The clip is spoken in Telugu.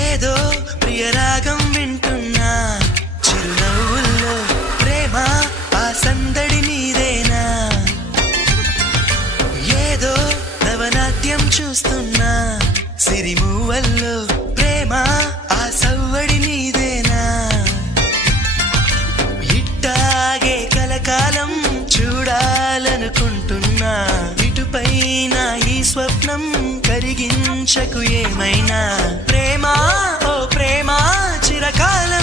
ఏదో ప్రియరాగం వింటున్నా చిరునవ్వుల్లో ప్రేమ ఆ సందడి నీదేనా ఏదో నవనాట్యం చూస్తున్నా సిరిమూవల్లో ప్రేమ ఆ సవ్వడి నీదేనా ఇట్టాగే కలకాలం చూడాలనుకుంటున్నా ఇటుపైన ఈ స్వప్నం కరిగించకు ఏమైనా ప్రేమ